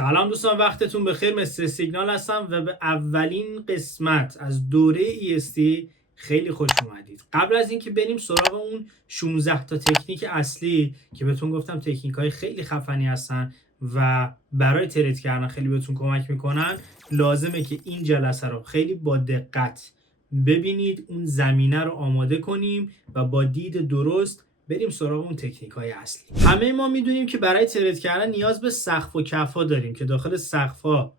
سلام دوستان، وقتتون بخیر. مستر سیگنال هستم و به اولین قسمت از دوره EST خیلی خوش اومدید. قبل از اینکه بریم سراغ اون 16 تا تکنیک اصلی که بهتون گفتم تکنیک های خیلی خفنی هستن و برای ترید کردن خیلی بهتون کمک میکنن، لازمه که این جلسه رو خیلی با دقت ببینید، اون زمینه رو آماده کنیم و با دید درست بریم سراغ اون تکنیک های اصلی. همه ما میدونیم که برای ترید کردن نیاز به سقف و کف‌ها داریم که داخل سقف‌ها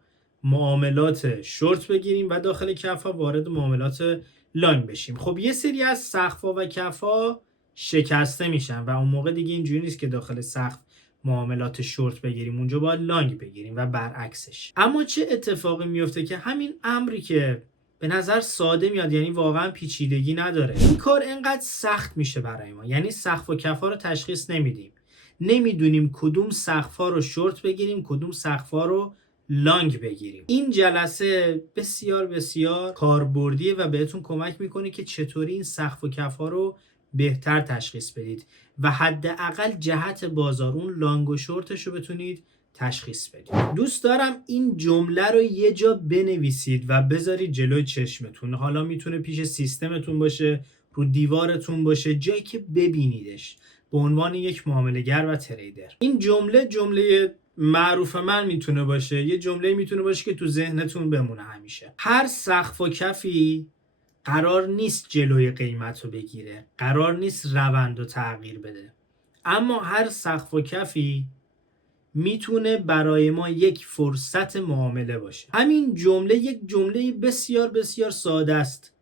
معاملات شورت بگیریم و داخل کف‌ها وارد معاملات لانگ بشیم. خب یه سری از سقف‌ها و کف‌ها شکسته میشن و اون موقع دیگه اینجوری نیست که داخل سقف معاملات شورت بگیریم، اونجا باید لانگ بگیریم و برعکسش. اما چه اتفاقی میفته که همین امری که به نظر ساده میاد، یعنی واقعا پیچیدگی نداره، این کار انقدر سخت میشه برای ما. یعنی سقف و کف‌ها رو تشخیص نمیدیم، نمیدونیم کدوم سقف‌ها رو شورت بگیریم، کدوم سقف‌ها رو لانگ بگیریم. این جلسه بسیار بسیار کاربردیه و بهتون کمک میکنه که چطوری این سقف و کف‌ها رو بهتر تشخیص بدید و حداقل جهت بازار اون لانگ و شورتش رو بتونید تشخیص بدید. دوست دارم این جمله رو یه جا بنویسید و بذارید جلوی چشمتون. حالا میتونه پیش سیستمتون باشه، رو دیوارتون باشه، جایی که ببینیدش به عنوان یک معامله‌گر و تریدر. این جمله معروف من میتونه باشه، یه جمله میتونه باشه که تو ذهنتون بمونه همیشه. هر سقف و کفی قرار نیست جلوی قیمت رو بگیره، قرار نیست روند رو تغییر بده، اما هر سقف و کفی میتونه برای ما یک فرصت معامله باشه. همین جمله یک جمله بسیار بسیار ساده است،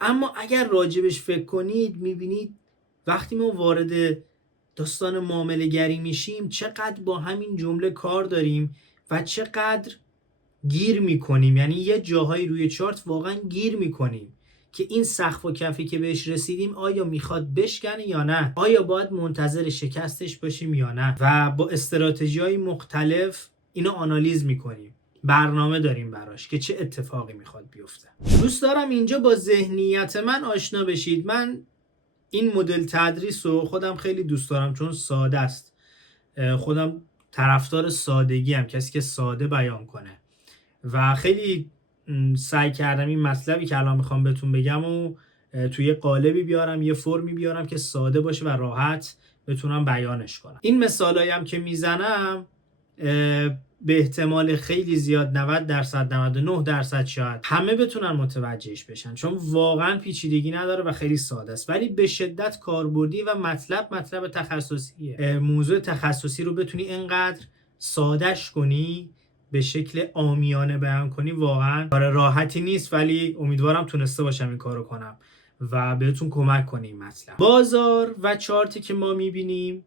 اما اگر راجبش فکر کنید میبینید وقتی ما وارد داستان معامله گری میشیم چقدر با همین جمله کار داریم و چقدر گیر میکنیم. یعنی یه جاهایی روی چارت واقعا گیر میکنیم که این سقف و کفی که بهش رسیدیم آیا میخواد بشکنه یا نه، آیا باید منتظر شکستش باشیم یا نه، و با استراتژی‌های مختلف اینو آنالیز میکنیم، برنامه داریم براش که چه اتفاقی میخواد بیفته. دوست دارم اینجا با ذهنیت من آشنا بشید. من این مدل تدریس رو خودم خیلی دوست دارم چون ساده است. خودم طرفدار سادگی ام، کسی که ساده بیان کنه و خیلی سعی کردم این مطلبی که الان میخوام بهتون بگم و توی قالبی بیارم، یه فرمی بیارم که ساده باشه و راحت بتونم بیانش کنم. این مثالایی هم که میزنم به احتمال خیلی زیاد 90%، 99% شاید همه بتونن متوجهش بشن چون واقعا پیچیدگی نداره و خیلی ساده است، ولی به شدت کاربردی و مطلب تخصصیه. موضوع تخصصی رو بتونی اینقدر سادهش کنی، به شکل عامیانه بیان کنی، واقعا کار راحتی نیست، ولی امیدوارم تونسته باشم این کارو کنم و بهتون کمک کنه این مطلب. بازار و چارتی که ما میبینیم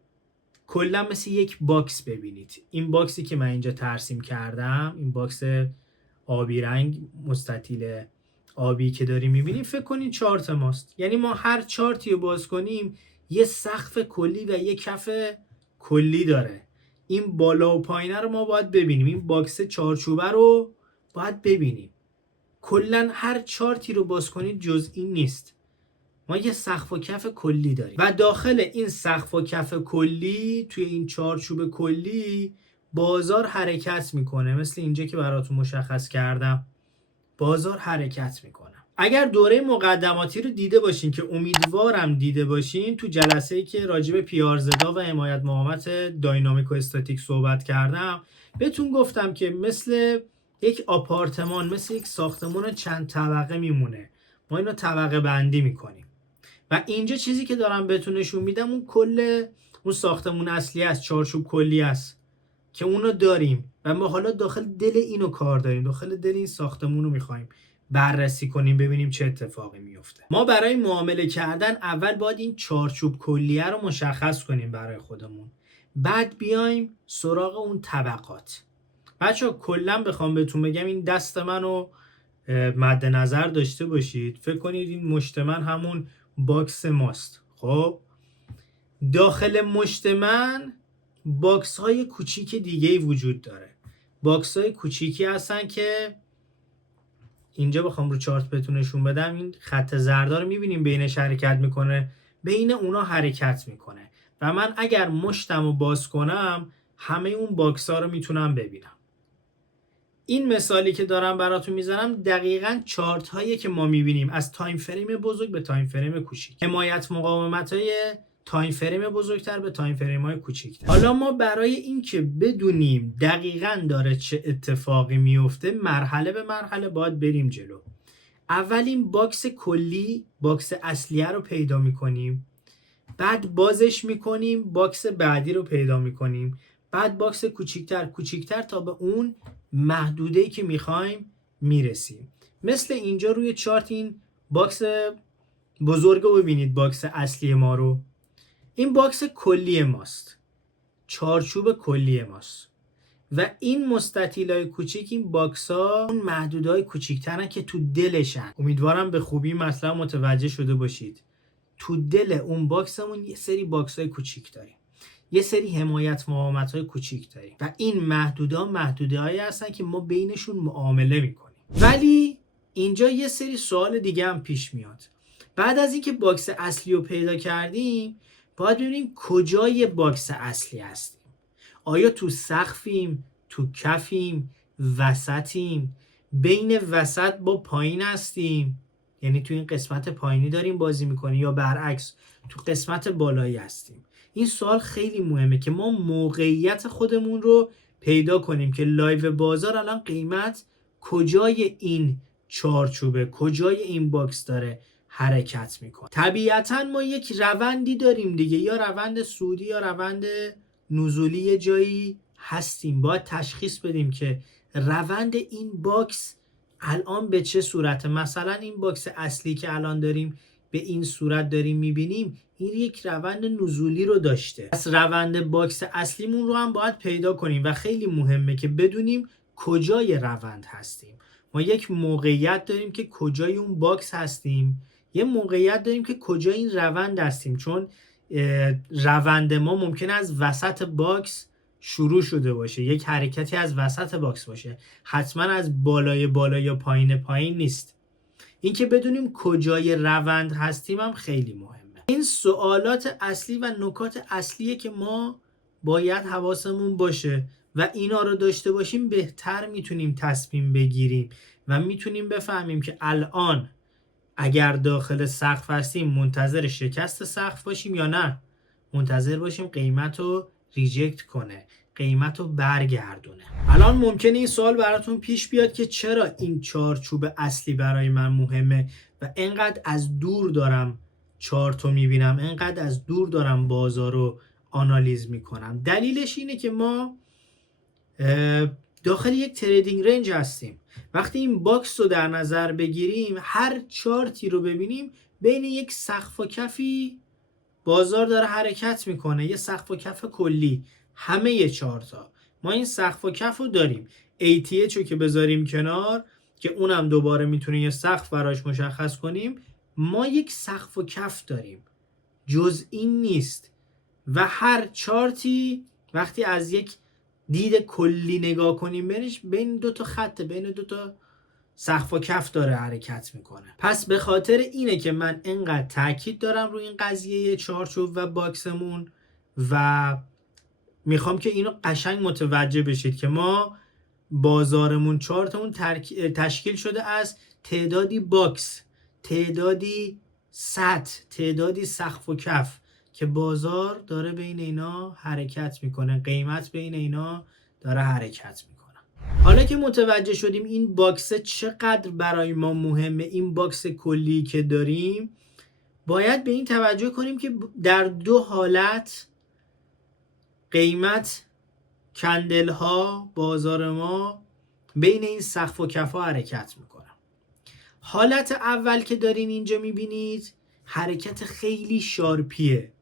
کلا مثل یک باکس ببینید. این باکسی که من اینجا ترسیم کردم، این باکس آبی رنگ مستطیل آبی که داریم میبینیم، فکر کنید چارت ماست. یعنی ما هر چارتی رو باز کنیم یه سقف کلی و یه کف کلی داره. این بالا و پایینه رو ما باید ببینیم، این باکس چارچوبه رو باید ببینیم. کلا هر چارتی رو باز کنید جز این نیست، ما یه سقف و کف کلی داریم و داخل این سقف و کف کلی، توی این چارچوب کلی بازار حرکت میکنه. مثل اینجا که براتون مشخص کردم بازار حرکت میکنه. اگر دوره مقدماتی رو دیده باشین که امیدوارم دیده باشین، تو جلسه‌ای که راجع به پیارزدا و حمایت مقاومت داینامیک و استاتیک صحبت کردم بهتون گفتم که مثل یک آپارتمان، مثل یک ساختمان چند طبقه میمونه، ما اینو طبقه بندی میکنیم و اینجا چیزی که دارم بهتون نشون میدم اون کل اون ساختمون اصلی است، چارچوب کلی است که اونو داریم و ما حالا داخل دل اینو کار داریم، داخل دل این ساختمون رو میخوایم بررسی کنیم، ببینیم چه اتفاقی میفته. ما برای معامله کردن اول باید این چارچوب کلیه رو مشخص کنیم برای خودمون، بعد بیایم سراغ اون طبقات. بچه‌ها کلا بخوام بهتون بگم این دست منو مد نظر داشته باشید. فکر کنید این مشت من همون باکس ماست. خب داخل مشت من باکس های کوچیک دیگه وجود داره. باکس های کوچیکی هستن که اینجا بخوام رو چارت بهتون نشون بدم، این خط زردا رو میبینیم بینش حرکت میکنه، بین اونا حرکت میکنه و من اگر مشتم رو باز کنم همه اون باکس ها رو میتونم ببینم. این مثالی که دارم براتون میزنم دقیقاً چارت هایی که ما میبینیم از تایم فریم بزرگ به تایم فریم کوچیک، حمایت مقاومت های تایم فریم بزرگتر به تایم فریم های کوچیکتر. حالا ما برای اینکه بدونیم دقیقاً داره چه اتفاقی میفته مرحله به مرحله باید بریم جلو. اولین باکس کلی، باکس اصلیه رو پیدا میکنیم، بعد بازش میکنیم، باکس بعدی رو پیدا میکنیم، بعد باکس کوچیکتر تا به اون محدوده‌ای که میخوایم میرسیم. مثل اینجا روی چارت این باکس بزرگ رو ببینید، باکس اصلی ما رو. این باکس کلی ماست، چارچوب کلی ماست و این مستطیلای کوچیک، این باکس ها اون محدودهای کوچیکترن که تو دلشن. امیدوارم به خوبی مثلا متوجه شده باشید. تو دل اون باکسمون یه سری باکس های کوچیک داریم، یه سری حمایت مقاومت های کوچیک داریم و این محدوده هایی هستن که ما بینشون معامله میکنیم. ولی اینجا یه سری سوال دیگه هم پیش میاد. بعد از اینکه باکس اصلی رو پیدا کردیم باید ببینیم کجای باکس اصلی هستیم. آیا تو سقفیم، تو کفیم، وسطیم، بین وسط با پایین هستیم، یعنی تو این قسمت پایینی داریم بازی میکنیم، یا برعکس تو قسمت بالایی هستیم. این سوال خیلی مهمه که ما موقعیت خودمون رو پیدا کنیم که لایو بازار الان قیمت کجای این چارچوبه، کجای این باکس داره حرکت میکنه. طبیعتا ما یک روندی داریم دیگه، یا روند صعودی یا روند نزولی یه جایی هستیم. باید تشخیص بدیم که روند این باکس الان به چه صورته. مثلا این باکس اصلی که الان داریم به این صورت داریم میبینیم، این یک روند نزولی رو داشته. پس روند باکس اصلیمون رو هم باید پیدا کنیم و خیلی مهمه که بدونیم کجای روند هستیم. ما یک موقعیت داریم که کجای اون باکس هستیم، یه موقعیت داریم که کجای این روند هستیم، چون روند ما ممکنه از وسط باکس شروع شده باشه، یک حرکتی از وسط باکس باشه، حتما از بالا یا پایین نیست. اینکه بدونیم کجای روند هستیم هم خیلی مهمه. این سوالات اصلی و نکات اصلیه که ما باید حواسمون باشه و اینا رو داشته باشیم بهتر میتونیم تصمیم بگیریم و میتونیم بفهمیم که الان اگر داخل سقف هستیم منتظر شکست سقف باشیم یا نه منتظر باشیم قیمت رو ریجکت کنه، قیمت رو برگردونه. الان ممکنه این سوال براتون پیش بیاد که چرا این چارچوب اصلی برای من مهمه و انقدر از دور دارم چارت رو میبینم، انقدر از دور دارم بازار رو آنالیز میکنم. دلیلش اینه که ما داخل یک تریدینگ رنج هستیم. وقتی این باکس رو در نظر بگیریم، هر چارتی رو ببینیم بین یک سقف و کفی بازار داره حرکت میکنه، یه سقف و کف کلی. همه یه چارتا ما این سقف و کف رو داریم. ATH رو که بذاریم کنار که اونم دوباره میتونیم یه سقف براش مشخص کنیم، ما یک سقف و کف داریم، جز این نیست. و هر چارتی وقتی از یک دید کلی نگاه کنیم بین دو تا خط، بین دو تا سقف و کف داره حرکت میکنه. پس به خاطر اینه که من انقدر تاکید دارم روی این قضیه چارچوب و باکسمون و میخوام که اینو قشنگ متوجه بشید که ما بازارمون، چارتمون تشکیل شده از تعدادی باکس، تعدادی سطح، تعدادی سقف و کف که بازار داره بین اینا حرکت میکنه، قیمت بین اینا داره حرکت میکنه. حالا که متوجه شدیم این باکس چقدر برای ما مهمه، این باکس کلی که داریم، باید به این توجه کنیم که در دو حالت قیمت، کندل ها، بازار ما بین این سقف و کف ها حرکت میکنه. حالت اول که دارین اینجا میبینید حرکت خیلی شارپیه،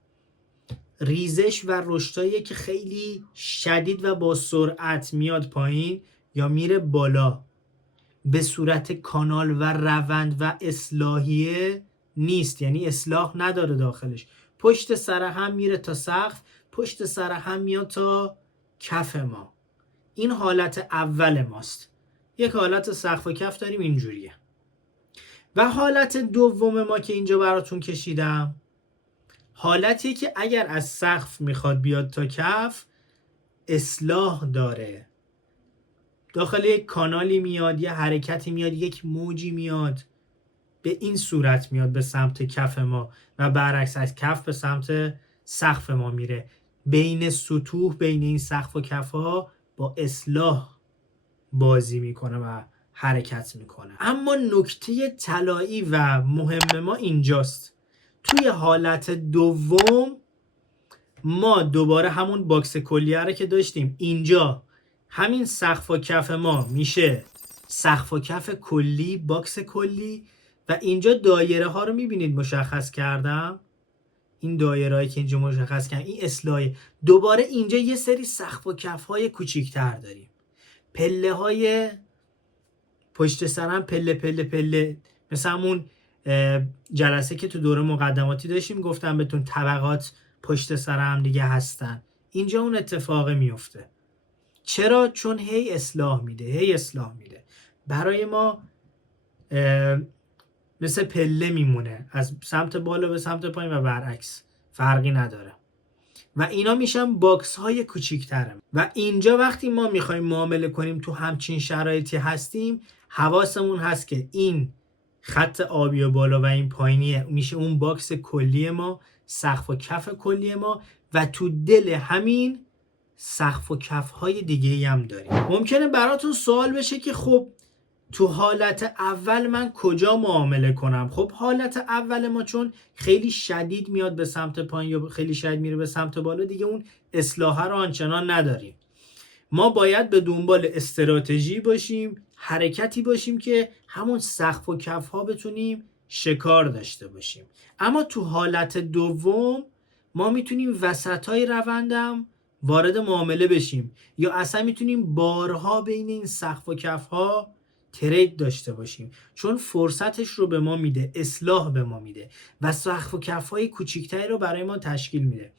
ریزش و رشدایی که خیلی شدید و با سرعت میاد پایین یا میره بالا، به صورت کانال و روند و اصلاحیه نیست، یعنی اصلاح نداره داخلش. پشت سر هم میره تا سقف، پشت سر هم میاد تا کف ما. این حالت اول ماست. یک حالت سقف و کف داریم اینجوریه. و حالت دوم ما که اینجا براتون کشیدم، حالتیه که اگر از سقف میخواد بیاد تا کف اصلاح داره، داخل یک کانالی میاد، یه حرکتی میاد، یک موجی میاد، به این صورت میاد به سمت کف ما و برعکس از کف به سمت سقف ما میره. بین سطوح، بین این سقف و کف ها با اصلاح بازی میکنه و حرکت میکنه. اما نکته طلایی و مهم ما اینجاست. توی حالت دوم ما دوباره همون باکس کلیه رو که داشتیم، اینجا همین سقف و کف ما میشه سقف و کف کلی، باکس کلی، و اینجا دایره ها رو میبینید مشخص کردم. این دایره هایی که اینجا مشخص کردم این اصلاحه. دوباره اینجا یه سری سقف و کف های کوچیک‌تر داریم، پله های پشت سرم پله پله پله، مثل همون جلسه که تو دوره مقدماتی داشتیم گفتم بهتون طبقات پشت سر هم دیگه هستن. اینجا اون اتفاق میفته. چرا؟ چون هی اصلاح میده برای ما، مثل پله میمونه از سمت بالا به سمت پایین و برعکس، فرقی نداره. و اینا میشن باکس های کوچیک‌تره. و اینجا وقتی ما میخوایم معامله کنیم تو همچین شرایطی هستیم، حواسمون هست که این خط آبی و بالا و این پایینیه میشه اون باکس کلی ما، سقف و کف کلی ما، و تو دل همین سقف و کف های دیگه هم داریم. ممکنه براتون سوال بشه که خب تو حالت اول من کجا معامله کنم؟ خب حالت اول ما چون خیلی شدید میاد به سمت پایین یا خیلی شدید میره به سمت بالا، دیگه اون اصلاح رو آنچنان نداریم. ما باید به دنبال استراتژی باشیم، حرکتی باشیم که همون سقف و کف ها بتونیم شکار داشته باشیم. اما تو حالت دوم ما میتونیم وسط های روندم وارد معامله بشیم، یا اصلا میتونیم بارها بین این سقف و کف ها ترید داشته باشیم، چون فرصتش رو به ما میده، اصلاح به ما میده و سقف و کف های کوچیکتری رو برای ما تشکیل میده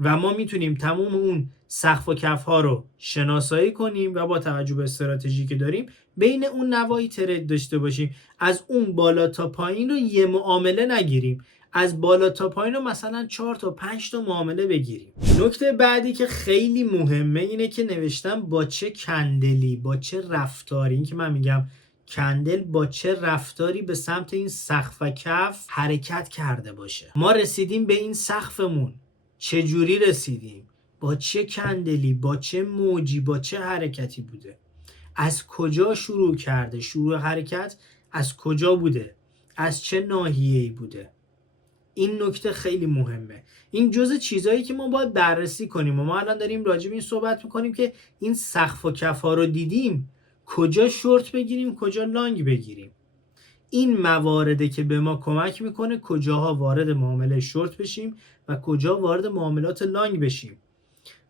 و ما میتونیم تمام اون سقف و کف ها رو شناسایی کنیم و با توجه به استراتژی که داریم بین اون نواحی ترید داشته باشیم. از اون بالا تا پایین رو یه معامله نگیریم، از بالا تا پایین رو مثلا 4 تا 5 تا معامله بگیریم. نکته بعدی که خیلی مهمه اینه که نوشتم با چه کندلی، با چه رفتاری، این که من میگم کندل با چه رفتاری به سمت این سقف و کف حرکت کرده باشه. ما رسیدیم به این سقفمون، چجوری رسیدیم؟ با چه کندلی، با چه موجی، با چه حرکتی بوده؟ از کجا شروع کرده؟ شروع حرکت از کجا بوده؟ از چه ناحیه‌ای بوده؟ این نکته خیلی مهمه. این جزء چیزایی که ما باید بررسی کنیم و ما الان داریم راجع به این صحبت میکنیم که این سقف و کفا رو دیدیم، کجا شورت بگیریم، کجا لانگ بگیریم. این موارده که به ما کمک میکنه کجاها وارد معامله شورت بشیم و کجا وارد معاملات لانگ بشیم.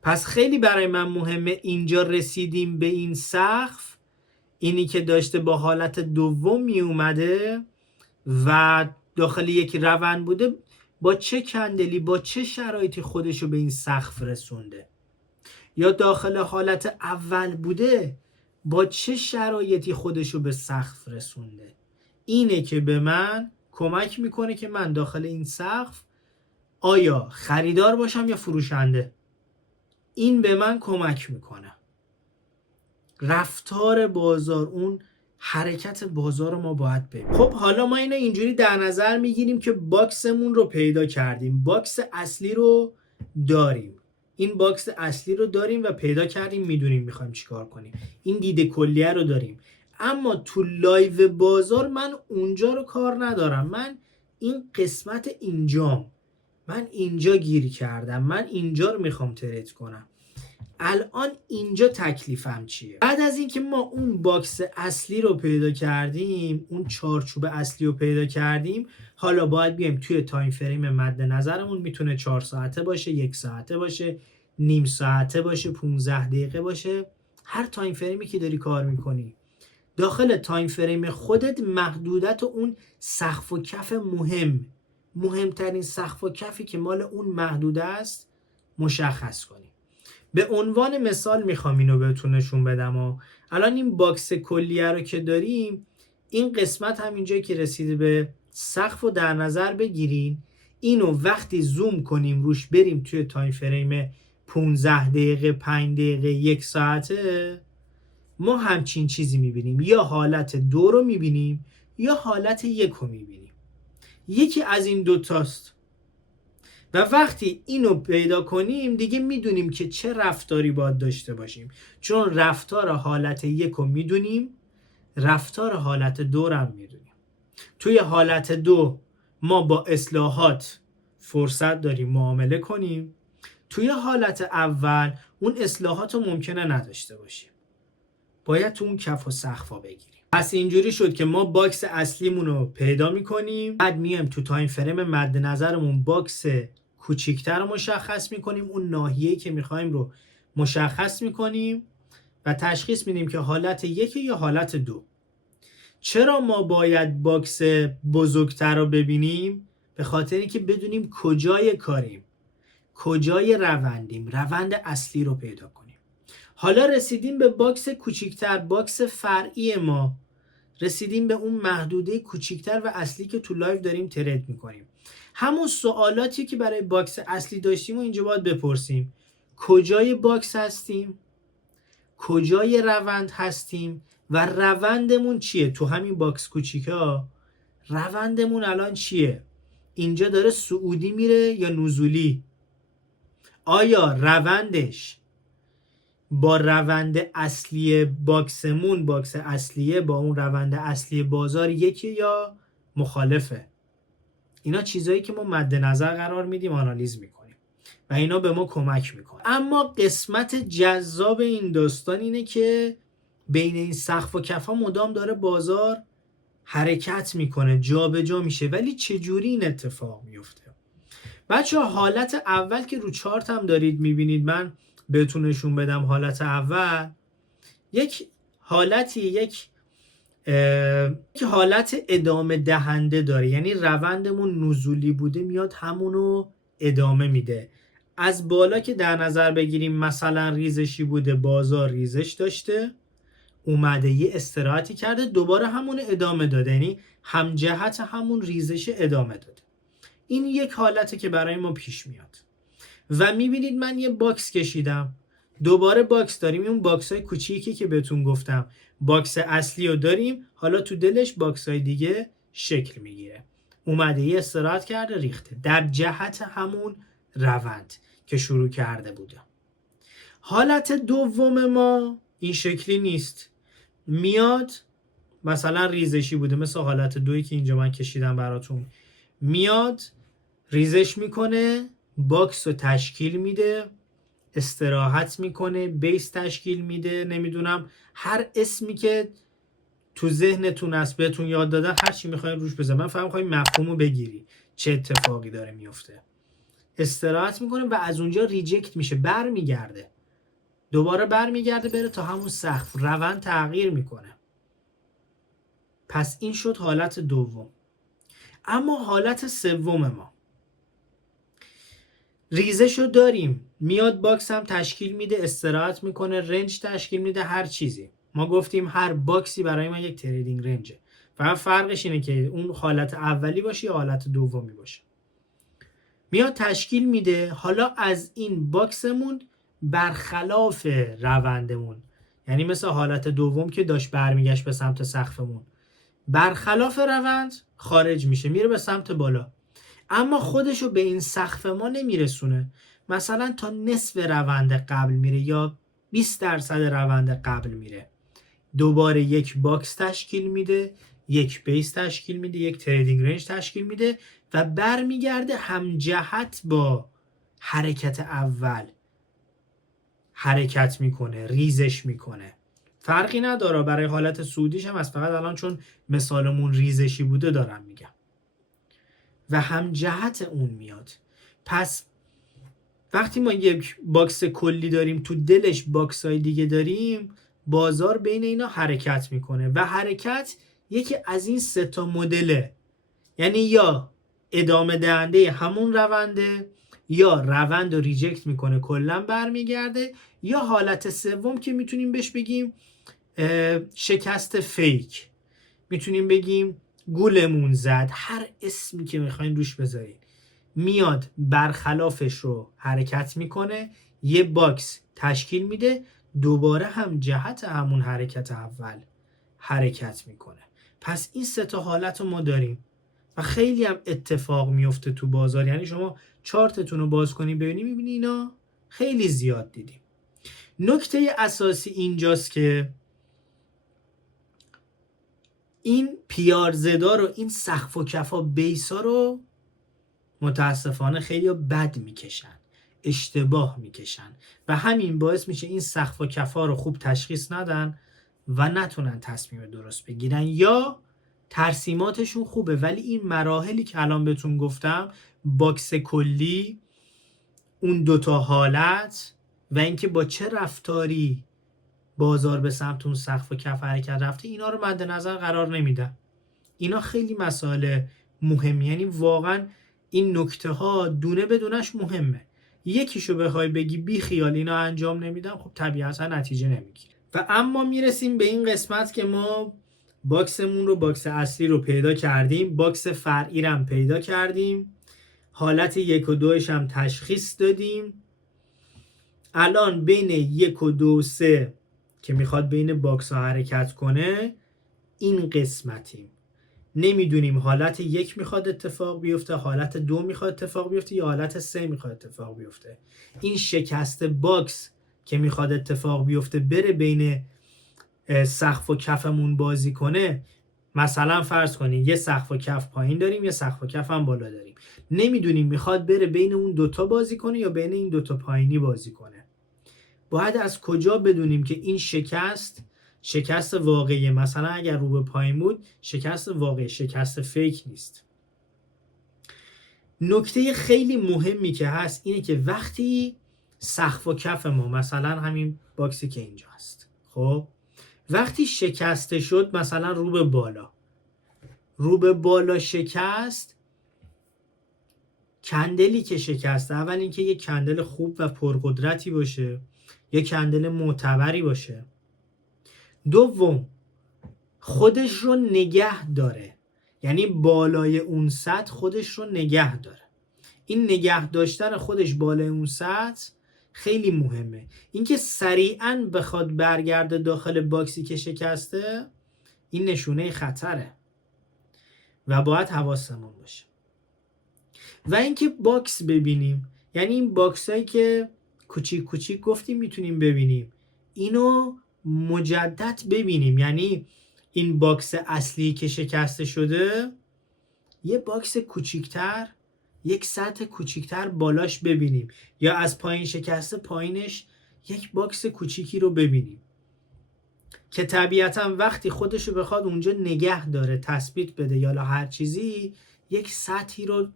پس خیلی برای من مهمه اینجا رسیدیم به این سقف، اینی که داشته با حالت دوم می اومده و داخل یک روند بوده، با چه کندلی، با چه شرایطی خودشو به این سقف رسونده، یا داخل حالت اول بوده با چه شرایطی خودشو به سقف رسونده. اینه که به من کمک میکنه که من داخل این سقف آیا خریدار باشم یا فروشنده. این به من کمک میکنه. رفتار بازار، اون حرکت بازار رو ما باید ببینیم. خب حالا ما اینو اینجوری در نظر میگیریم که باکسمون رو پیدا کردیم، باکس اصلی رو داریم، این باکس اصلی رو داریم و پیدا کردیم، میدونیم میخوایم چیکار کنیم، این دید کلیه رو داریم. اما تو لایو بازار من اونجا رو کار ندارم، من این قسمت اینجام، من اینجا گیر کردم، من اینجا رو میخوام ترید کنم. الان اینجا تکلیفم چیه؟ بعد از اینکه ما اون باکس اصلی رو پیدا کردیم، اون چارچوب اصلی رو پیدا کردیم، حالا باید بیایم توی تایم فریم مد نظرمون، میتونه 4 ساعته باشه، 1 ساعته باشه، نیم ساعته باشه، 15 دقیقه باشه، هر تایم فریمی که داری کار میکنی داخل تایم فریم خودت محدودیت اون سقف و کف مهمترین سقف و کفی که مال اون محدوده است مشخص کنی. به عنوان مثال میخوام اینو بهتون نشون بدم و الان این باکس کلیه رو که داریم، این قسمت هم اینجایی که رسیده به سقف رو در نظر بگیرین. اینو وقتی زوم کنیم روش بریم توی تایم فریم 15 دقیقه، 5 دقیقه، 1 ساعته، ما همچین چیزی میبینیم، یا حالت 2 رو میبینیم یا حالت 1 رو میبینیم. یکی از این دوتاست و وقتی اینو پیدا کنیم دیگه میدونیم که چه رفتاری باید داشته باشیم، چون رفتار حالت 1 رو میدونیم، رفتار حالت 2 رو هم میدونیم. توی حالت 2 ما با اصلاحات فرصت داریم معامله کنیم، توی حالت اول اون اصلاحات رو ممکنه نداشته باشیم، باید تو اون کف و سقفا بگیریم. پس اینجوری شد که ما باکس اصلیمون رو پیدا میکنیم، بعد میایم تو تایم فریم مد نظرمون باکس کوچیکتر رو مشخص میکنیم، اون ناحیه‌ای که میخوایم رو مشخص میکنیم و تشخیص میدیم که حالت 1 یا حالت 2. چرا ما باید باکس بزرگتر رو ببینیم؟ به خاطر اینکه بدونیم کجای کاریم، کجای روندیم، روند اصلی رو پیدا کنیم. حالا رسیدیم به باکس کوچیکتر، باکس فرعی ما، رسیدیم به اون محدوده کوچیکتر و اصلی که تو لایو داریم ترید میکنیم. همون سوالاتی که برای باکس اصلی داشتیم و اینجا باید بپرسیم. کجای باکس هستیم؟ کجای روند هستیم؟ و روندمون چیه؟ تو همین باکس کوچیکا روندمون الان چیه؟ اینجا داره صعودی میره یا نزولی؟ آیا روندش با روند اصلی باکسمون، باکس اصلیه با اون روند اصلی بازار یکی یا مخالفه؟ اینا چیزایی که ما مد نظر قرار میدیم، آنالیز میکنیم و اینا به ما کمک میکنه. اما قسمت جذاب این داستان اینه که بین این سقف و کفا مدام داره بازار حرکت میکنه، جابجا میشه. ولی چجوری این اتفاق میفته؟ بچه حالت اول که رو چارت هم دارید میبینید، من بهتون نشون بدم. حالت اول یک حالتی، یک حالت ادامه دهنده داره، یعنی روندمون نزولی بوده میاد همونو ادامه میده. از بالا که در نظر بگیریم مثلا ریزشی بوده، بازار ریزش داشته، اومده یه استراحتی کرده، دوباره همون ادامه داده، یعنی همجهت همون ریزش ادامه داده. این یک حالته که برای ما پیش میاد و میبینید من یه باکس کشیدم، دوباره باکس داریم. اون باکس های کوچیکی که بهتون گفتم، باکس اصلی رو داریم، حالا تو دلش باکس های دیگه شکل میگیره. اومده یه استراحت کرده، ریخته در جهت همون روند که شروع کرده بوده. حالت دوم ما این شکلی نیست، میاد مثلا ریزشی بوده، مثل حالت 2 که اینجا من کشیدم براتون، میاد ریزش میکنه، باکس رو تشکیل میده، استراحت میکنه، بیس تشکیل میده، نمیدونم هر اسمی که تو ذهنتون هست بهتون یاد دادن، هر چی میخواین روش بزنید. من فهم میخوایم مفهومو بگیری چه اتفاقی داره میفته. استراحت میکنه و از اونجا ریجکت میشه، برمیگرده، دوباره برمیگرده بره تا همون سقف، روند تغییر میکنه. پس این شد حالت دوم. اما حالت سوم ما، ریزش رو داریم، میاد باکس هم تشکیل میده، استراحت میکنه، رنج تشکیل میده، هر چیزی. ما گفتیم هر باکسی برای ما یک تریدینگ رنجه، فقط فرقش اینه که اون حالت اولی باشه یا حالت دومی باشه. میاد تشکیل میده. حالا از این باکسمون برخلاف روندمون، یعنی مثل حالت دوم که داشت برمیگشت به سمت سقفمون، برخلاف روند خارج میشه، میره به سمت بالا، اما خودشو به این سقف ما نمیرسونه. مثلا تا نصف روند قبل میره یا 20% روند قبل میره، دوباره یک باکس تشکیل میده، یک بیس تشکیل میده، یک تریدینگ رنج تشکیل میده و برمیگرده همجهت با حرکت اول حرکت میکنه، ریزش میکنه. فرقی نداره، برای حالت سعودیش هم از، فقط الان چون مثالمون ریزشی بوده دارم میگم، و همجهت اون میاد. پس وقتی ما یک باکس کلی داریم، تو دلش باکس های دیگه داریم، بازار بین اینا حرکت میکنه و حرکت یکی از این سه تا مدله، یعنی یا ادامه دهنده همون رونده، یا روند رو ریجکت میکنه کلا برمیگرده، یا حالت سوم که میتونیم بهش بگیم شکست فیک، میتونیم بگیم گولمون زد، هر اسمی که میخواین روش بذارین. میاد برخلافش رو حرکت میکنه، یه باکس تشکیل میده، دوباره هم جهت همون حرکت اول حرکت میکنه. پس این سه تا حالت رو ما داریم و خیلی هم اتفاق میفته تو بازار. یعنی شما چارتتون رو باز کنی ببینی میبینی اینا خیلی زیاد دیدیم. نکته اساسی اینجاست که این پیارزدا رو، این سقف و کفا بیسا رو متاسفانه خیلی بد میکشن، اشتباه میکشن و همین باعث میشه این سقف و کفا رو خوب تشخیص ندن و نتونن تصمیم درست بگیرن، یا ترسیماتشون خوبه ولی این مراحلی که الان بهتون گفتم، باکس کلی، اون دوتا حالت و اینکه با چه رفتاری بازار به سمت اون سقف و کف حرکت رفته، اینا رو مد نظر قرار نمیدن. اینا خیلی مسائل مهمی، یعنی واقعا این نکته ها دونه بدونش مهمه. یکیشو بخوای بگی بی خیال اینا انجام نمیدم، خب طبیعتا نتیجه نمیگیره. و اما میرسیم به این قسمت که ما باکسمون رو، باکس اصلی رو پیدا کردیم، باکس فرعی رو هم پیدا کردیم، حالت 1 و 2 هم تشخیص دادیم. الان بین 1 و 2 و 3 که میخواد بین باکس ها حرکت کنه، این قسمتیم. نمیدونیم حالت 1 میخواد اتفاق بیفته، حالت 2 میخواد اتفاق بیفته یا حالت 3 میخواد اتفاق بیفته. این شکست باکس که میخواد اتفاق بیفته بره بین سقف و کفمون بازی کنه، مثلا فرض کنید یه سقف و کف پایین داریم، یه سقف و کف هم بالا داریم، نمیدونیم میخواد بره بین اون دوتا بازی کنه یا بین این دوتا پایینی بازی کنه. باید از کجا بدونیم که این شکست واقعی؟ مثلا اگر رو به پایین بود شکست واقعی، شکست فیک نیست. نکته خیلی مهمی که هست اینه که وقتی سقف و کف ما، مثلا همین باکسی که اینجا هست، خب وقتی شکسته شد، مثلا رو به بالا شکست، کندلی که شکسته، اول اینکه یک کندل خوب و پرقدرتی باشه، یک کندل معتبری باشه. دوم، خودش رو نگه داره، یعنی بالای اون سطح خودش رو نگه داره. این نگه داشتن خودش بالای اون سطح خیلی مهمه. اینکه سریعاً بخواد برگرده داخل باکسی که شکسته، این نشونه خطره و باید حواسمون باشه. و اینکه باکس ببینیم، یعنی این باکس هایی که کوچیک کوچیک گفتیم میتونیم ببینیم، اینو مجدد ببینیم. یعنی این باکس اصلی که شکسته شده، یه باکس کوچیکتر، یک سطح کوچیکتر بالاش ببینیم، یا از پایین شکسته پایینش یک باکس کوچیکی رو ببینیم که طبیعتا وقتی خودشو بخواد اونجا نگه داره، تثبیت بده یا هر چیزی، یک سطحی رو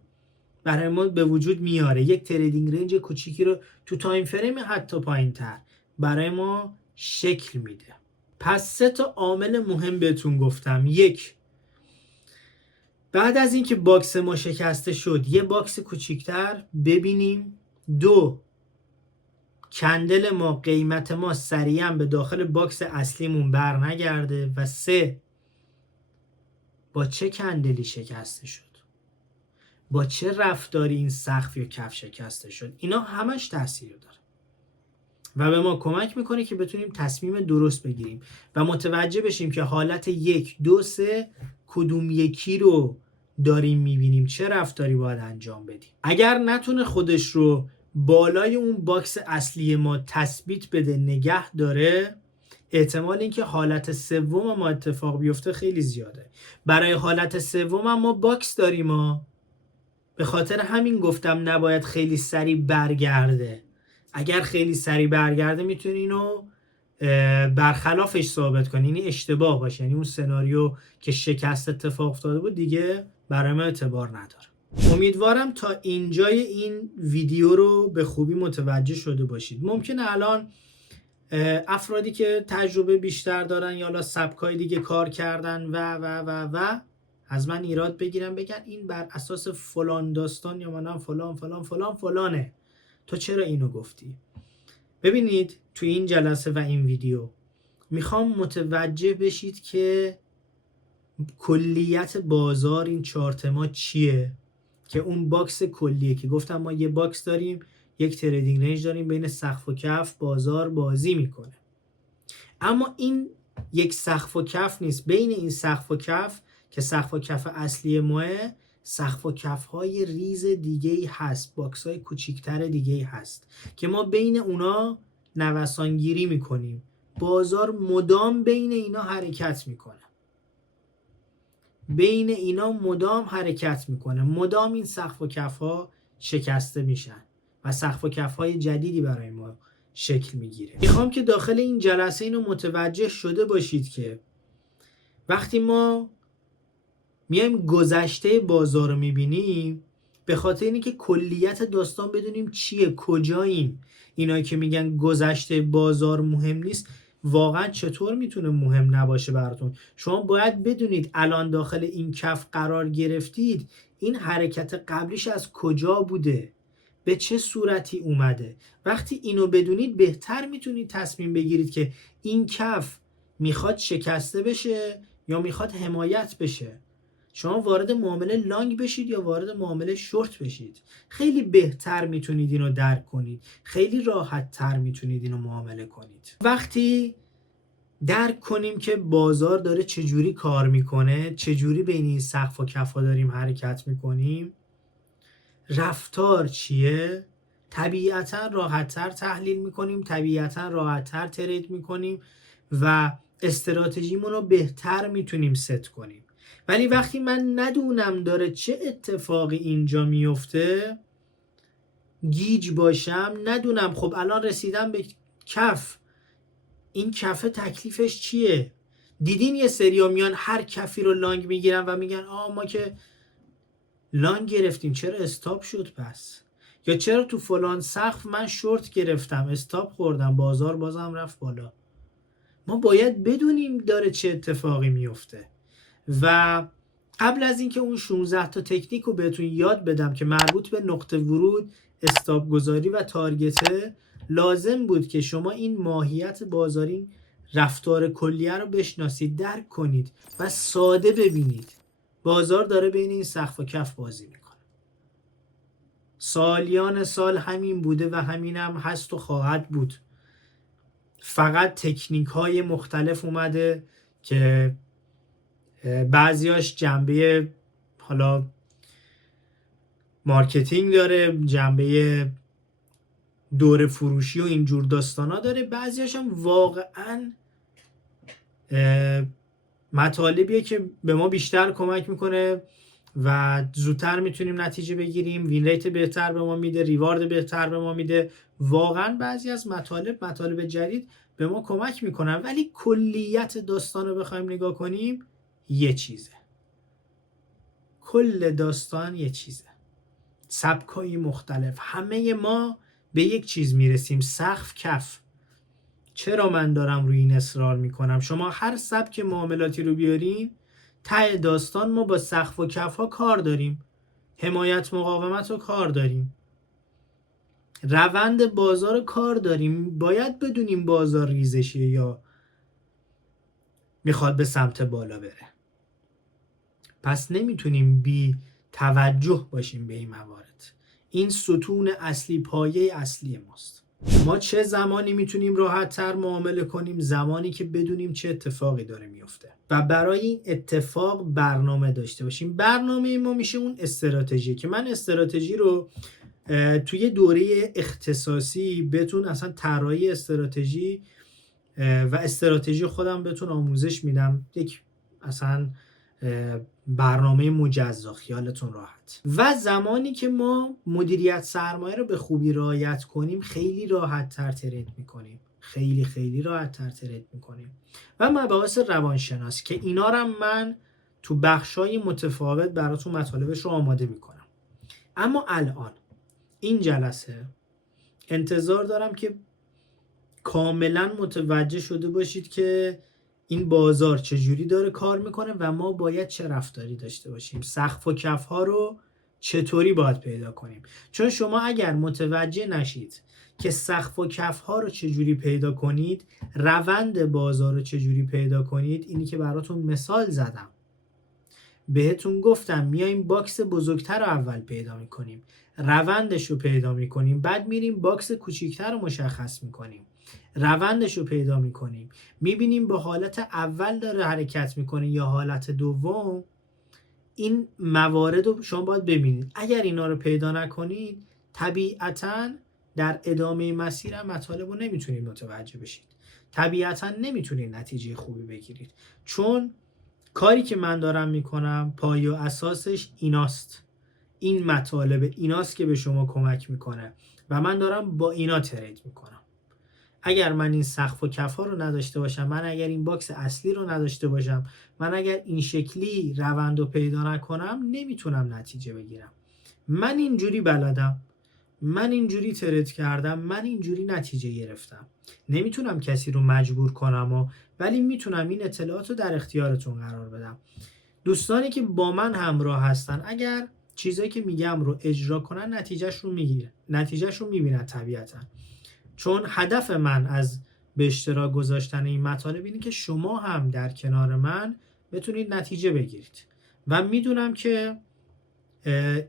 برای ما به وجود میاره، یک تریدینگ رنج کوچیکی رو تو تایم فریم حتی پایین‌تر برای ما شکل میده. پس 3 تا عامل مهم بهتون گفتم. 1، بعد از اینکه باکس ما شکسته شد یه باکس کوچیکتر ببینیم. 2، کندل ما، قیمت ما سریعا به داخل باکس اصلیمون بر نگرده. و 3، با چه کندلی شکسته شد، با چه رفتاری این سقف یا کف شکسته شد. اینا همش تاثیر داره و به ما کمک میکنه که بتونیم تصمیم درست بگیریم و متوجه بشیم که حالت 1، 2، 3 کدوم یکی رو داریم میبینیم، چه رفتاری باید انجام بدیم. اگر نتونه خودش رو بالای اون باکس اصلی ما تثبیت بده، نگه داره، احتمال اینکه حالت 3 ما اتفاق بیفته خیلی زیاده. برای حالت 3 ما باکس داریم، به خاطر همین گفتم نباید خیلی سریع برگرده. اگر خیلی سریع برگرده میتونی اینو برخلافش ثابت کنی، یعنی اشتباه باشه، یعنی اون سناریو که شکست اتفاق افتاده بود دیگه برای من اعتبار نداره. امیدوارم تا اینجای این ویدیو رو به خوبی متوجه شده باشید. ممکنه الان افرادی که تجربه بیشتر دارن یا حالا سبکای دیگه کار کردن و از من ایراد بگیرن، بگن این بر اساس فلان داستان یا منم فلان فلان فلان فلانه، تو چرا اینو گفتی؟ ببینید تو این جلسه و این ویدیو میخوام متوجه بشید که کلیت بازار این چارت ما چیه، که اون باکس کلیه که گفتم ما یه باکس داریم، یک تریدینگ رنج داریم، بین سقف و کف بازار بازی میکنه. اما این یک سقف و کف نیست. بین این سقف و کف که سقف و کف اصلی ماه، سقف و کف های ریز دیگه‌ای هست، باکس های کوچیکتر دیگه‌ای هست که ما بین اونا نوسانگیری میکنیم. بازار مدام بین اینا حرکت میکنه، بین اینا مدام حرکت میکنه، مدام این سقف و کف ها شکسته میشن و سقف و کف های جدیدی برای ما شکل میگیره. میخوام که داخل این جلسه اینو متوجه شده باشید که وقتی ما میایم گذشته بازار رو میبینیم، به خاطر اینکه کلیت داستان بدونیم چیه، کجاییم. اینایی که میگن گذشته بازار مهم نیست، واقعا چطور میتونه مهم نباشه براتون؟ شما باید بدونید الان داخل این کف قرار گرفتید، این حرکت قبلیش از کجا بوده، به چه صورتی اومده. وقتی اینو بدونید بهتر میتونید تصمیم بگیرید که این کف میخواد شکسته بشه یا میخواد حمایت بشه. شما وارد معامله لانگ بشید یا وارد معامله شورت بشید، خیلی بهتر میتونید اینو درک کنید، خیلی راحت تر میتونید اینو معامله کنید. وقتی درک کنیم که بازار داره چجوری کار میکنه، چجوری بین این سقف و کفا داریم حرکت میکنیم، رفتار چیه، طبیعتا راحت‌تر تحلیل میکنیم، طبیعتا راحت‌تر ترید میکنیم و استراتژیمون رو بهتر میتونیم ست کنیم. ولی وقتی من ندونم داره چه اتفاقی اینجا میفته، گیج باشم، ندونم خب الان رسیدم به کف، این کفه تکلیفش چیه؟ دیدین یه سریا میان هر کفی رو لانگ میگیرن و میگن ما که لانگ گرفتیم چرا استاپ شد پس؟ یا چرا تو فلان سقف من شورت گرفتم استاپ خوردم بازار بازم رفت بالا؟ ما باید بدونیم داره چه اتفاقی میفته. و قبل از اینکه اون 16 تا تکنیک رو بهتون یاد بدم که مربوط به نقطه ورود، استاپ گذاری و تارگته، لازم بود که شما این ماهیت بازاری، رفتار کلیه رو بشناسید، درک کنید و ساده ببینید بازار داره بین این سقف و کف بازی میکنه. سالیان سال همین بوده و همین هم هست و خواهد بود. فقط تکنیک های مختلف اومده که بعضیاش جنبه حالا مارکتینگ داره، جنبه دوره فروشی و اینجور داستانا داره، بعضیاش هم واقعا مطالبیه که به ما بیشتر کمک میکنه و زودتر میتونیم نتیجه بگیریم، وین ریت بهتر به ما میده، ریوارد بهتر به ما میده. واقعا بعضی از مطالب جدید به ما کمک میکنن، ولی کلیت داستان رو بخوایم نگاه کنیم یه چیزه، کل داستان یه چیزه، سبکای مختلف، همه ما به یک چیز میرسیم، سقف کف. چرا من دارم روی این اصرار میکنم؟ شما هر سبک معاملاتی رو بیارین، ته داستان ما با سقف و کف ها کار داریم، حمایت مقاومت رو کار داریم، روند بازار رو کار داریم. باید بدونیم بازار ریزشیه یا میخواد به سمت بالا بره. پس نمیتونیم بی توجه باشیم به این موارد. این ستون اصلی، پایه اصلی ماست. ما چه زمانی میتونیم راحت تر معامله کنیم؟ زمانی که بدونیم چه اتفاقی داره میفته و برای این اتفاق برنامه داشته باشیم. برنامه ما میشه اون استراتژی که من استراتژی رو توی دوره اختصاصی بهتون اصلا طراحی استراتژی و استراتژی خودم بهتون آموزش میدم، یک اصلا برنامه مجزا، خیالتون راحت. و زمانی که ما مدیریت سرمایه رو به خوبی رعایت کنیم، خیلی راحت تر ترید میکنیم، خیلی راحت تر ترید میکنیم. و مباحث روانشناسی که اینا رو من تو بخشای متفاوت براتون مطالبش رو آماده میکنم. اما الان این جلسه انتظار دارم که کاملا متوجه شده باشید که این بازار چجوری داره کار میکنه و ما باید چه رفتاری داشته باشیم، سقف و کف ها رو چطوری باید پیدا کنیم. چون شما اگر متوجه نشید که سقف و کف ها رو چجوری پیدا کنید، روند بازار رو چجوری پیدا کنید، اینی که براتون مثال زدم، بهتون گفتم میایم باکس بزرگتر رو اول پیدا میکنیم، روندش رو پیدا میکنیم، بعد میریم باکس کوچیکتر رو مشخص میکنیم، روندش رو پیدا میکنیم، میبینیم به حالت اول داره حرکت میکنه یا حالت دوم. این موارد رو شما باید ببینید. اگر اینا رو پیدا نکنید طبیعتاً در ادامه مسیر هم مطالب رو نمیتونید متوجه بشید، طبیعتاً نمیتونید نتیجه خوبی بگیرید، چون کاری که من دارم میکنم پایه و اساسش ایناست، این مطالب ایناست که به شما کمک میکنه و من دارم با اینا ترید میکنم. اگر من این سقف و کفا رو نداشته باشم، من اگر این باکس اصلی رو نداشته باشم، من اگر این شکلی روند رو پیدا نکنم نمیتونم نتیجه بگیرم. من اینجوری بلدم، من اینجوری ترید کردم، من اینجوری نتیجه گرفتم. نمیتونم کسی رو مجبور کنم ولی میتونم این اطلاعات رو در اختیارتون قرار بدم. دوستانی که با من همراه هستن اگر چیزایی که میگم رو اجرا کنن نتیجهش رو میبینن طبیعتاً. چون هدف من از به اشتراک گذاشتن این مطالب اینه که شما هم در کنار من بتونید نتیجه بگیرید و میدونم که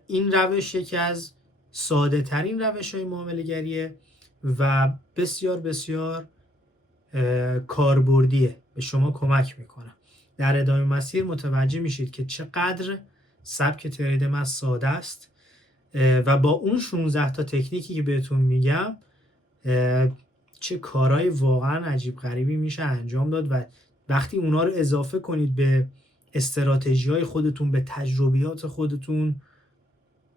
این روش یکی از ساده ترین روش های معامله گریه و بسیار بسیار کاربردیه، به شما کمک میکنه. در ادامه مسیر متوجه میشید که چقدر سبک ترید من ساده است و با اون 16 تا تکنیکی که بهتون میگم چه کارهای واقعا عجیب غریبی میشه انجام داد و وقتی اونا رو اضافه کنید به استراتژی‌های خودتون، به تجربیات خودتون،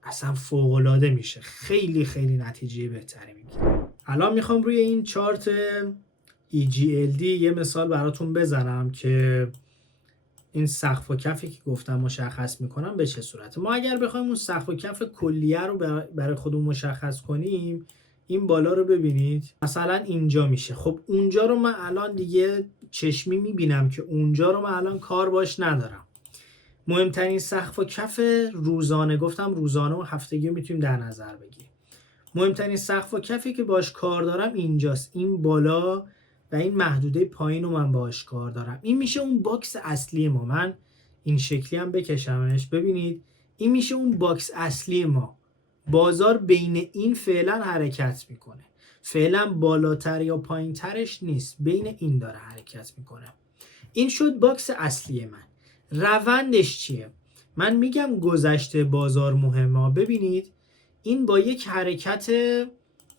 اصلا فوق‌العاده میشه، خیلی خیلی نتیجه بهتری میگیره. الان میخوام روی این چارت EGLD یه مثال براتون بزنم که این سقف و کفی که گفتم مشخص میکنم به چه صورته. ما اگر بخوایم اون سقف و کف کلیه رو برای خودمون مشخص کنیم، این بالا رو ببینید مثلا اینجا میشه. خب اونجا رو من الان دیگه چشمی میبینم که اونجا رو من الان کار باش ندارم. مهمترین سقف و کف روزانه، گفتم روزانه و هفتگی میتونیم در نظر بگیریم. مهمترین سقف و کفی که باش کار دارم اینجاست، این بالا و این محدوده پایین رو من باش کار دارم. این میشه اون باکس اصلی ما. من این شکلی هم بکشمش، ببینید این میشه اون باکس اصلی ما. بازار بین این فعلا حرکت میکنه، فعلا بالاتر یا پایین ترش نیست، بین این داره حرکت میکنه. این شد باکس اصلی من. روندش چیه؟ من میگم گذشته بازار مهمه. ببینید این با یک حرکت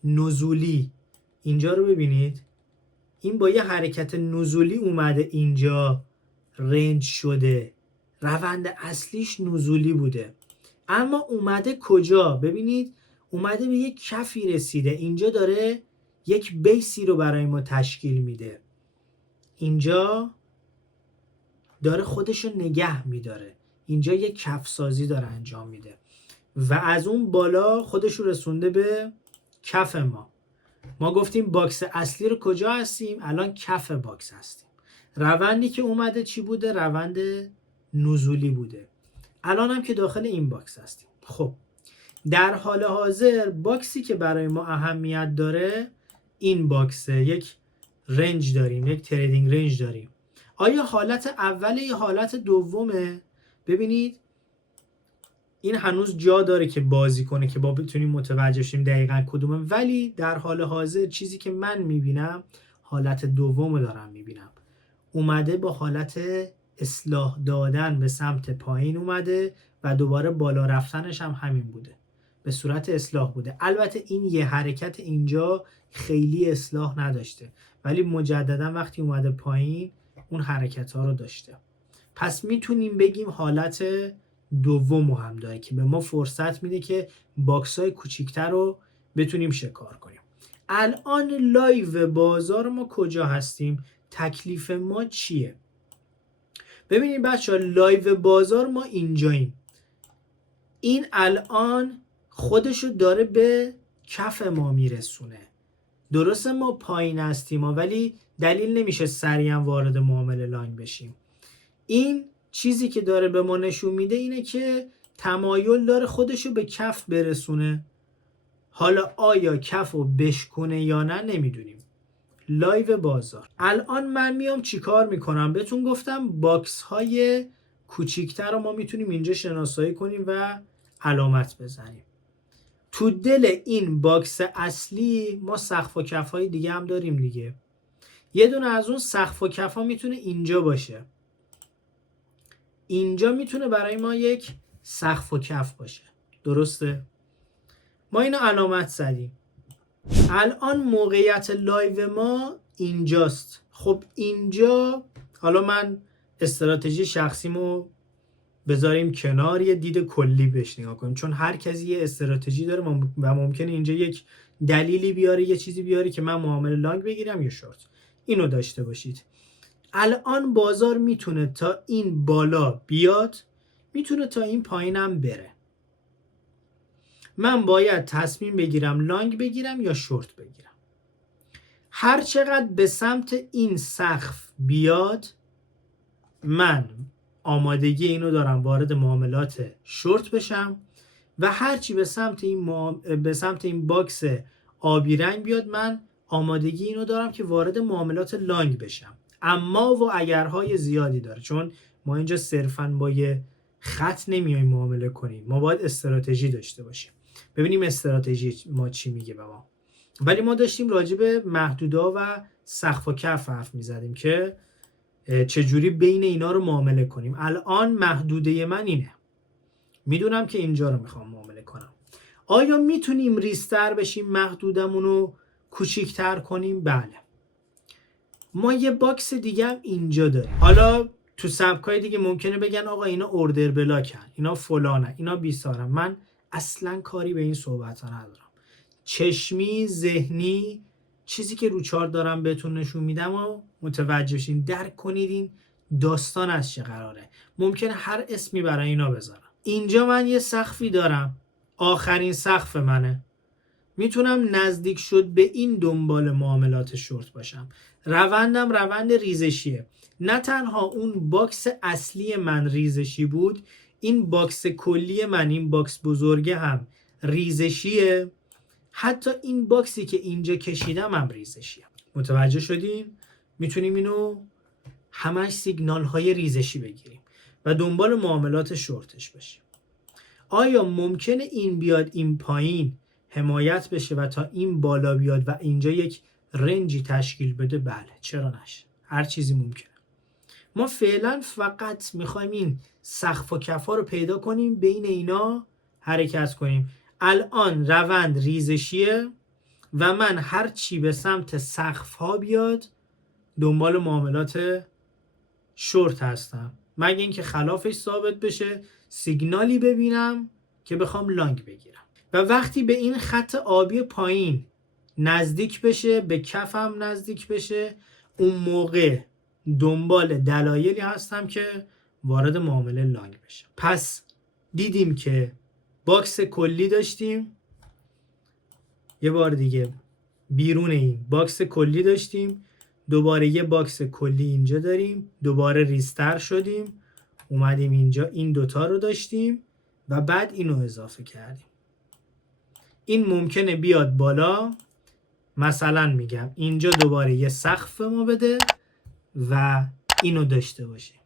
نزولی، اینجا رو ببینید، این با یه حرکت نزولی اومده اینجا رنج شده، روند اصلیش نزولی بوده، اما اومده کجا؟ ببینید اومده به یک کفی رسیده، اینجا داره یک بیسی رو برای ما تشکیل میده، اینجا داره خودشو نگه میداره، اینجا یک کف سازی داره انجام میده و از اون بالا خودشو رسونده به کف ما. ما گفتیم باکس اصلی رو کجا هستیم؟ الان کف باکس هستیم. روندی که اومده چی بوده؟ روند نزولی بوده. الان هم که داخل این باکس هستیم. خب در حال حاضر باکسی که برای ما اهمیت داره این باکسه. یک رنج داریم، یک تریدینگ رنج داریم. آیا حالت اوله یا حالت دومه؟ ببینید این هنوز جا داره که بازی کنه که با بتونیم متوجه شیم دقیقاً کدومه، ولی در حال حاضر چیزی که من میبینم حالت دومو دارم میبینم. اومده با حالت اصلاح دادن به سمت پایین اومده و دوباره بالا رفتنش هم همین بوده، به صورت اصلاح بوده. البته این یه حرکت اینجا خیلی اصلاح نداشته، ولی مجددا وقتی اومده پایین اون حرکت ها رو داشته. پس میتونیم بگیم حالت دوم هم داره که به ما فرصت میده که باکس های کوچیکتر رو بتونیم شکار کنیم. الان لایو بازار ما کجا هستیم؟ تکلیف ما چیه؟ ببینید بچه ها، لایو بازار ما اینجاییم. این الان خودشو داره به کف ما میرسونه. درسته ما پایین هستیم ولی دلیل نمیشه سریعا وارد معامله لانگ بشیم. این چیزی که داره به ما نشون میده اینه که تمایل داره خودشو به کف برسونه. حالا آیا کف رو بشکنه یا نه نمیدونیم. لایو بازار الان من میام چیکار میکنم؟ بهتون گفتم باکس های کوچیکتر رو ما میتونیم اینجا شناسایی کنیم و علامت بزنیم. تو دل این باکس اصلی ما سقف و کف‌های دیگه هم داریم دیگه. یه دونه از اون سقف و کف‌ها میتونه اینجا باشه. اینجا میتونه برای ما یک سقف و کف باشه. درسته؟ ما اینو علامت زدیم. الان موقعیت لایو ما اینجاست. خب اینجا حالا من استراتژی شخصیمو بذاریم کنار، یه دید کلی بهش نگاه کنیم، چون هر کسی یه استراتژی داره و ممکنه اینجا یک دلیلی بیاره، یه چیزی بیاره که من معامله لانگ بگیرم یا شورت. اینو داشته باشید. الان بازار میتونه تا این بالا بیاد، میتونه تا این پایینم بره. من باید تصمیم بگیرم لانگ بگیرم یا شورت بگیرم. هر چقدر به سمت این سقف بیاد من آمادگی اینو دارم وارد معاملات شورت بشم و هرچی به سمت این باکس آبی رنگ بیاد من آمادگی اینو دارم که وارد معاملات لانگ بشم. اما و اگرهای زیادی داره، چون ما اینجا صرفاً با یه خط نمیایم معامله کنیم، ما باید استراتژی داشته باشیم. ببینیم استراتژی ما چی میگه به ما. ولی ما داشتیم راجع به محدودا و سقف و کف حرف میزدیم که چجوری بین اینا رو معامله کنیم. الان محدوده من اینه، میدونم که اینجا رو میخوام معامله کنم. آیا میتونیم ریستر بشیم، محدودمون رو کوچیکتر کنیم؟ بله. ما یه باکس دیگه هم اینجا داریم. حالا تو سبکای دیگه ممکنه بگن آقا اینا اوردر بلاکن، اینا فلانه، اینا بیسارن. من اصلا کاری به این صحبت ها ندارم. چشمی، ذهنی، چیزی که رو چارت دارم بهتون نشون میدم و متوجه شین، درک کنید این داستان از چه قراره. ممکنه هر اسمی برای اینا بذارم. اینجا من یه سقفی دارم، آخرین سقف منه. میتونم نزدیک شد به این دنبال معاملات شورت باشم. روندم روند ریزشیه. نه تنها اون باکس اصلی من ریزشی بود، این باکس کلی من، این باکس بزرگه هم ریزشیه. حتی این باکسی که اینجا کشیدم هم ریزشیه. متوجه شدین؟ میتونیم اینو همش سیگنال های ریزشی بگیریم و دنبال معاملات شورتش باشیم. آیا ممکنه این بیاد این پایین حمایت بشه و تا این بالا بیاد و اینجا یک رنجی تشکیل بده؟ بله، چرا نشه؟ هر چیزی ممکنه. ما فعلا فقط میخوایم این سقف و کفا رو پیدا کنیم، بین اینا حرکت کنیم. الان روند ریزشیه و من هر چی به سمت سقف ها بیاد دنبال معاملات شورت هستم، مگه اینکه خلافش ثابت بشه، سیگنالی ببینم که بخوام لانگ بگیرم. و وقتی به این خط آبی پایین نزدیک بشه، به کفم نزدیک بشه، اون موقع دنبال دلایلی هستم که وارد معامله لانگ بشه. پس دیدیم که باکس کلی داشتیم، یه بار دیگه بیرون این باکس کلی داشتیم، دوباره یه باکس کلی اینجا داریم، دوباره ریستر شدیم، اومدیم اینجا این دوتا رو داشتیم و بعد اینو اضافه کردیم. این ممکنه بیاد بالا، مثلا میگم اینجا دوباره یه سقف ما بده و اینو داشته باشیم.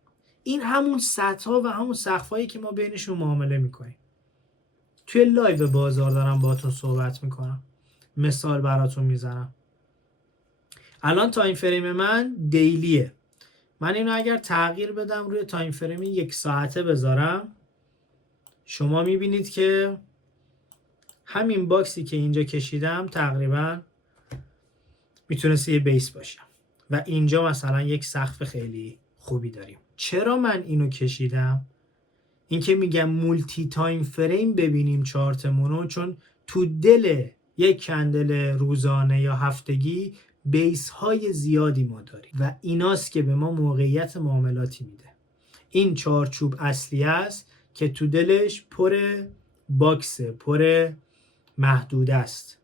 این همون سطح ها و همون سقف هایی که ما بینشون معامله میکنیم. توی لایو بازار دارم باهاتون صحبت میکنم، مثال براتون میزنم. الان تایم فریم من دیلیه. من اینو اگر تغییر بدم روی تایم فریم 1 ساعته بذارم، شما میبینید که همین باکسی که اینجا کشیدم تقریبا میتونست یه بیس باشه و اینجا مثلا یک سقف خیلی خوبی داریم. چرا من اینو کشیدم؟ این که میگم مولتی تایم فریم ببینیم چارتمونو، چون تو دل یک کندل روزانه یا هفتگی بیس های زیادی ما داریم و ایناست که به ما موقعیت معاملاتی میده. این چارچوب اصلی است که تو دلش پر باکس، پر محدود است.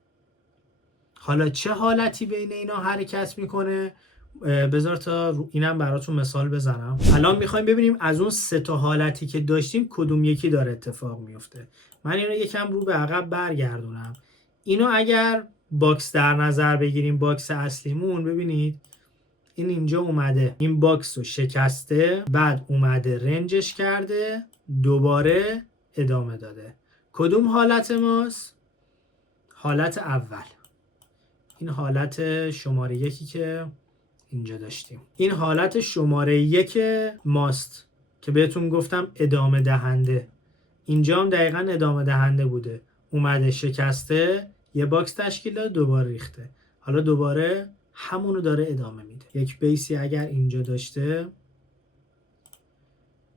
حالا چه حالتی بین اینا حرکت میکنه؟ بذار تا اینم براتون مثال بزنم. الان میخوایم ببینیم از اون 3 تا حالتی که داشتیم کدوم یکی داره اتفاق میفته. من اینو یکم رو به عقب برگردونم. اینو اگر باکس در نظر بگیریم، باکس اصلیمون، ببینید این اینجا اومده این باکس رو شکسته، بعد اومده رنجش کرده، دوباره ادامه داده. کدوم حالت ماست؟ حالت اول. این حالت شماره یکی که اینجا داشتیم. این حالت شماره یک ماست که بهتون گفتم ادامه دهنده. اینجا هم دقیقا ادامه دهنده بوده. اومده شکسته، یه باکس تشکیل داد، دوباره ریخته. حالا دوباره همونو داره ادامه میده. یک بیسی اگر اینجا داشته،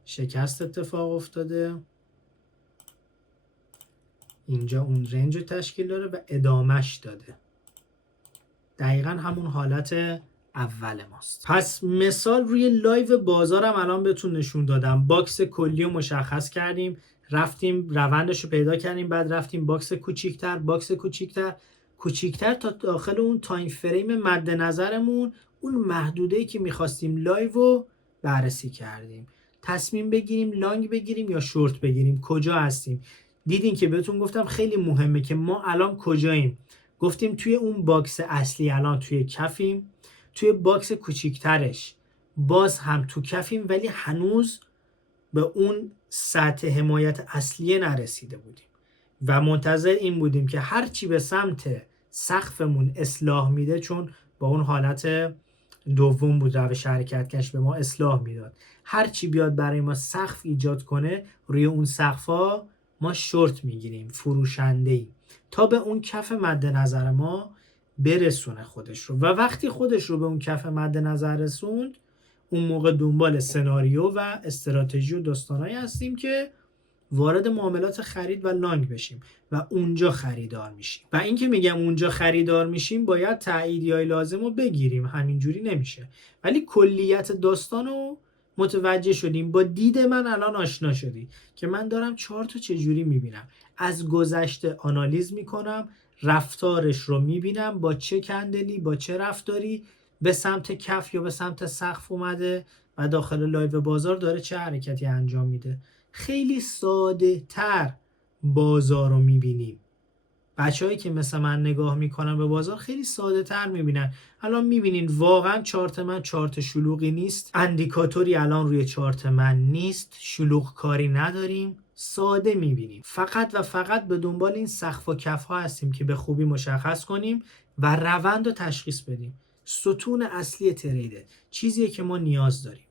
شکست اتفاق افتاده، اینجا اون رنج رو تشکیل داره و ادامهش داده. دقیقا همون حالت اول ماست. پس مثال روی لایو بازارم الان بهتون نشون دادم. باکس کلی رو مشخص کردیم، رفتیم روندش رو پیدا کردیم، بعد رفتیم باکس کوچیکتر تا داخل اون تایم فریم مد نظرمون، اون محدوده‌ای که می‌خواستیم لایو رو بررسی کردیم. تصمیم بگیریم لانگ بگیریم یا شورت بگیریم، کجا هستیم. دیدین که بهتون گفتم خیلی مهمه که ما الان کجاییم. گفتیم توی اون باکس اصلی الان توی کفیم، توی باکس کوچیکترش باز هم تو کفیم، ولی هنوز به اون سطح حمایت اصلیه نرسیده بودیم و منتظر این بودیم که هرچی به سمت سقفمون اصلاح میده، چون با اون حالت دوم بود روش حرکتش به ما اصلاح میداد، هرچی بیاد برای ما سقف ایجاد کنه روی اون سقفا ما شورت میگیریم، فروشنده ایم تا به اون کف مد نظر ما برسونه خودش رو. و وقتی خودش رو به اون کف مد نظر رسوند، اون موقع دنبال سناریو و استراتژی و داستانایی هستیم که وارد معاملات خرید و لانگ بشیم و اونجا خریدار میشیم. و این که میگم اونجا خریدار میشیم باید تأییدیای لازم رو بگیریم، همینجوری نمیشه. ولی کلیت داستان رو متوجه شدیم، با دید من الان آشنا شدی که من دارم چارت رو چجوری میبینم. از گذشته آنالیز میکنم، رفتارش رو میبینم با چه کندلی، با چه رفتاری به سمت کف یا به سمت سقف اومده و داخل لایو بازار داره چه حرکتی انجام میده. خیلی ساده تر بازار رو میبینیم. بچه‌هایی که مثل من نگاه میکنن به بازار خیلی ساده تر میبینن. الان میبینین واقعا چارت من چارت شلوغی نیست، اندیکاتوری الان روی چارت من نیست، شلوغ کاری نداریم، ساده میبینیم. فقط و فقط به دنبال این سقف و کف ها هستیم که به خوبی مشخص کنیم و روند رو تشخیص بدیم. ستون اصلی تریده، چیزیه که ما نیاز داریم.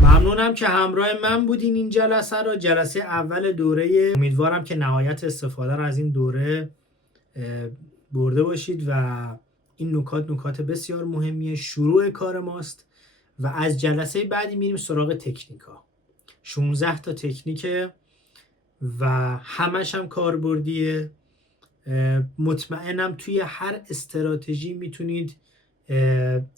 ممنونم که همراه من بودین این جلسه رو. جلسه اول دوره، امیدوارم که نهایت استفاده رو از این دوره برده باشید و این نکات بسیار مهمیه، شروع کار ماست و از جلسه بعدی میریم سراغ تکنیکا. 16 تا تکنیکه و همش هم کاربردیه. مطمئنم توی هر استراتژی میتونید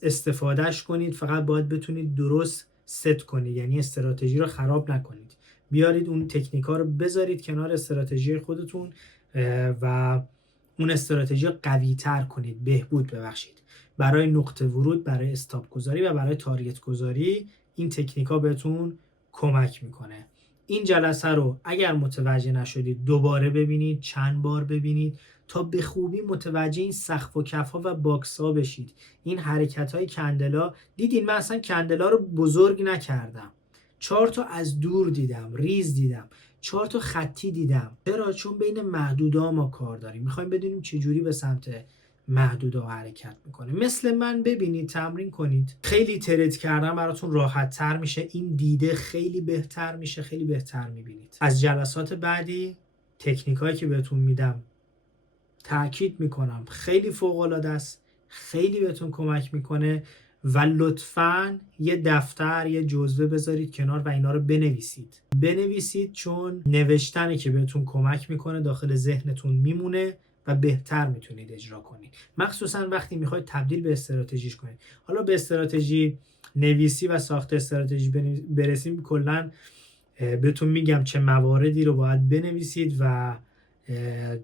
استفادهش کنید، فقط باید بتونید درست ست کنید، یعنی استراتژی رو خراب نکنید. بیارید اون تکنیکا رو بذارید کنار استراتژی خودتون و اون استراتژی رو قوی تر کنید، ببخشید برای نقطه ورود، برای استاپ گذاری و برای تارگت گذاری. این تکنیکا بهتون کمک میکنه. این جلسه رو اگر متوجه نشدید دوباره ببینید، چند بار ببینید تا به خوبی متوجه این سقف و کف ها و باکس ها بشید. این حرکت های کندلا، دیدین من اصلا کندلا رو بزرگ نکردم، چارت رو از دور دیدم، ریز دیدم، چارت رو خطی دیدم. چرا؟ چون بین محدودا ما کار داریم، میخوایم بدونیم چجوری به سمت محدودا حرکت میکنه. مثل من ببینید، تمرین کنید. خیلی ترید کردن براتون راحت تر میشه، این دیده خیلی بهتر میشه، خیلی بهتر میبینید. از جلسات بعدی تکنیکایی که بهتون میدم تأکید میکنم خیلی فوق العاده است، خیلی بهتون کمک میکنه و لطفاً یه دفتر، یه جزوه بذارید کنار و اینا رو بنویسید چون نوشتنی که بهتون کمک میکنه داخل ذهنتون میمونه و بهتر میتونید اجرا کنید، مخصوصا وقتی میخواید تبدیل به استراتژیش کنید. حالا به استراتژی نویسی و ساخت استراتژی برسیم، کلا بهتون میگم چه مواردی رو باید بنویسید و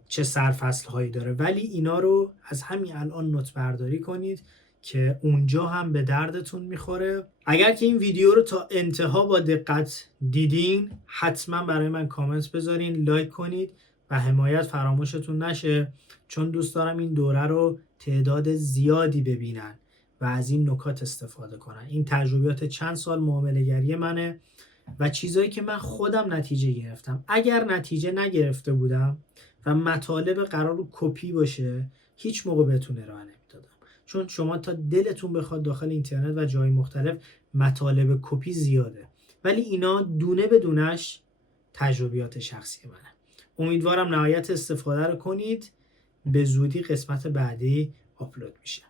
چه سرفصل هایی داره، ولی اینا رو از همین الان نوت برداری کنید که اونجا هم به دردتون میخوره. اگر که این ویدیو رو تا انتها با دقت دیدین، حتما برای من کامنت بذارین، لایک کنید و حمایت فراموشتون نشه، چون دوست دارم این دوره رو تعداد زیادی ببینن و از این نکات استفاده کنن. این تجربیات چند سال معامله‌گری منه و چیزایی که من خودم نتیجه گرفتم. اگر نتیجه نگرفته بودم و مطالب قرار کپی باشه، هیچ موقع بهتون ارائه نمیدادم. چون شما تا دلتون بخواد داخل اینترنت و جای مختلف مطالب کپی زیاده، ولی اینا دونه به دونش تجربیات شخصی منه. امیدوارم نهایت استفاده رو کنید. به زودی قسمت بعدی آپلود میشه.